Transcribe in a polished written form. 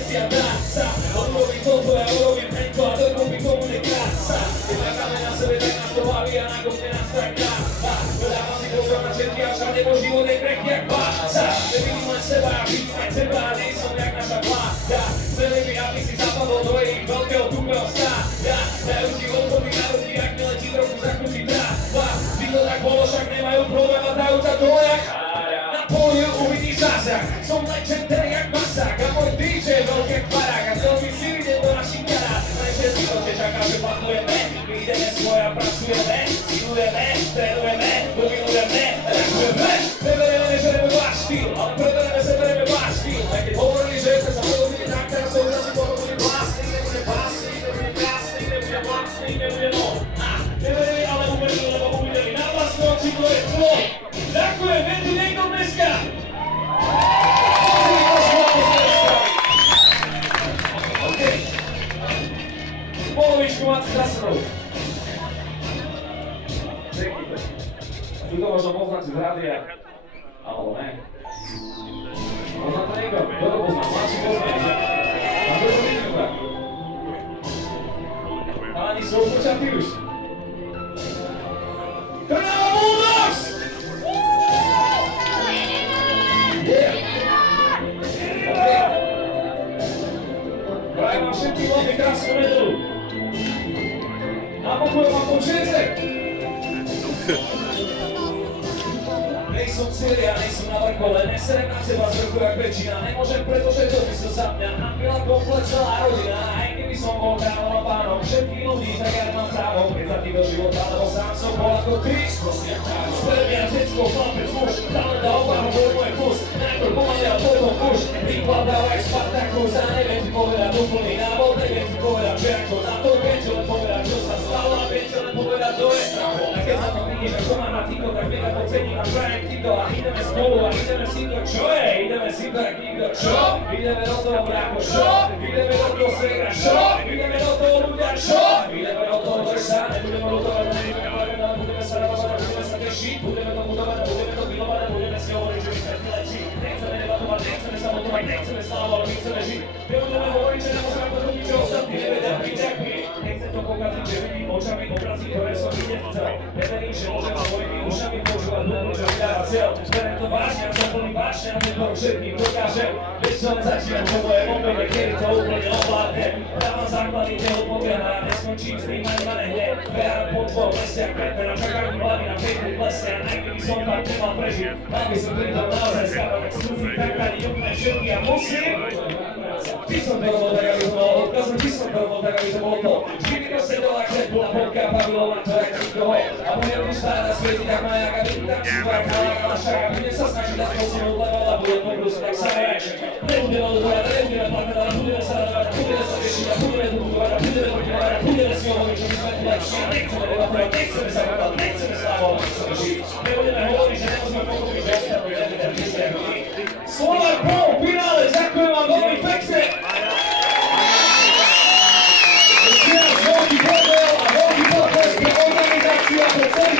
nesia dáca. Odrobím toto, ja urobím hento a dokopy tomu nekráca. Keď nakáme na sebe, tak nás to baví a nakopne nás tak dá. Dávam si pozor na všetky a všade vo živote krehký jak pláca. Nevidím len seba, ja vidím aj teba a nie som jak naša vláda. Chceli by, aby si zapadol do ich veľkého tupého stáda. Dajú ti odhody na ruky, ak neletí trochu zakrutí tráva. Vždy to tak bolo, však nemajú problém a dajú ťa dole jak chára. Na pódiu uvidíš zásah, som legendary jak masák a môj DJ je veľký jak barák a chcel by si vidieť do našich karát. Lenže si to te čaká, že plánujeme, my ideme svoja, pracujeme, silujeme, trénujeme, dominujeme, reagujeme. Neberieme, nežereme váš štýl, ale prebereme se, bereme váš štýl. Aj keď hovorili, že sme sa podobili tak, teraz sa už asi podobili vlastný, nebude básny, nebude krásny, nebude vlastný, nebude no. Neverili, ale uverili, lebo uvideli na vlastné oči, to je tlo. Ďakujem, je tu niekto dneska? OK. Polovičku máte za sebou. Řekni to. Tu to možno poznáte z rádia. Alebo ne. Pozná to niekto? Kto to pozná? Mladší poznáte. A kto to vidí tak? Chalani sú počatí už. Trnava Bulldogs! Yeah! Okay. Prajem vám všetkým veľmi krásnu nedelu. Napokujem vám počujete? Nejsom celý a nejsom na vrchole, neserem na teba z vrchu jak väčšina. Nemôžem, pretože to by som sa mňa nabila komplet celá rodina. Aj keby som bol kráľom a pánom všetkých ľudí, tak ja nemám právo prizať ti do života, lebo sám som bol ako ty. Spermia, decko, chlapec, muž, talent a obáho bol môj kus. Najprv pomaly a potom už, príklad dávaj Spartakus a neviem ti povedať úplný návod, neviem ti povedať, že ako na to, viem ti len povedať, čo sa stalo a viem ti len povedať, to je stravo. A keď sa to vidíš, ako mám na týko, tak mega to cením a prajem ti to a ideme spolu a ideme si to, čo je? Ideme si to, jak nikto, čo? Ideme do toho, bráko, čo? Ideme do toho, segra, čo? Ideme do toho, ľudia, čo? Ideme do toho, drž sa, nebudeme lutovať, budeme sa radovať, budeme sa tešiť, budeme to budovať, budeme to milovať, budeme si hovoriť, že my sa nelepší. Nechceme debatovať, nechceme sa motovať, nechceme slávovať, my chceme žiť. Nebudeme hovoriť, že nemôžeme to robiť, čo ostatní nevedia, byť jak my. Nechcem to pokaziť, že vidím očami obrazy, ktoré som vidieť chcel. Neverím, že môžem svojimi ušami počúvať hudbu, čo vydáva cieľ. Berem to vážne a som plný vážne a nebolo všetkým dokážem. Vieš, čo len začínam, čo moje momente, kedy to úplne ovládnem. Dávam základy, neho potiahna a neskončím s tým ani ma nehne. Verám po tvojom mestiach, preto na čakajú hlavy na pekný plesne. Aj keby som tam nemal prežiť, mal by som tým tam naozaj skávať, tak skúsim tak ani úplne všetky a musím. Ty som to robil tak, aby to bolo odkazom, ty som to robil tak, aby to bolo to. Vždy mi to sedol a chlebu a vodka, Babylon, to jak nikoho. A budem tu stáť a svietiť jak majak a vidím tam si tvár chalák a lašák. A budem sa snažiť dať posunúť level a budem to brúsiť tak sa nejak. Nebudeme odhodovať, nebudeme plakať, ale budeme sa radovať a budeme sa tešiť a budeme tu budovať a budeme motivovať a budeme si hovoriť, že my sme tu lepší a nechceme debatovať, nechceme sa bavať, nechceme slávovať, nechceme žiť. Nebudeme hovoriť, že nemôžeme pochopiť, že ostatní nebude prísť jak my. Solar Pro, finále, ďakujem vám veľmi pekne. Ešte raz veľký podel a veľký podpes pre organizáciu a pre celý